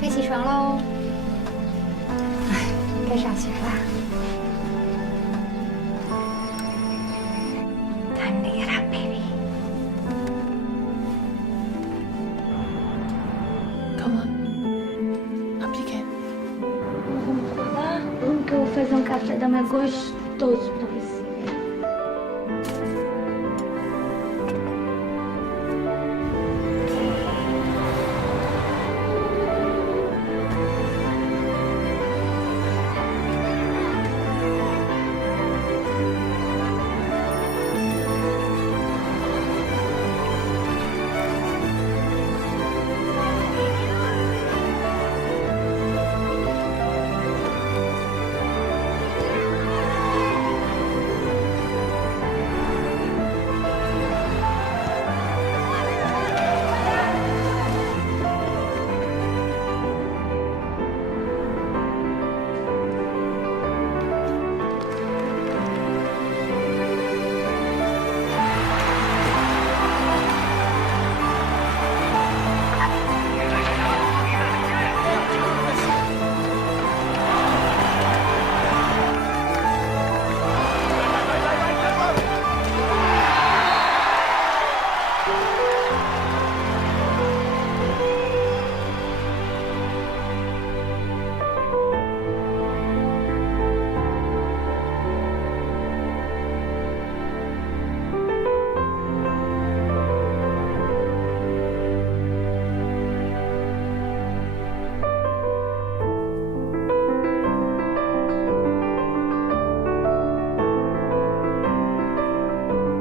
该起床喽。哎，该上学啦。Time to get up, baby. Come on. Appliquez. Que eu vou fazer um café da manhã gostoso pra você.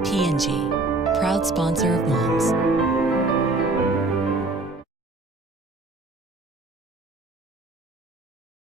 P&G, proud sponsor of moms.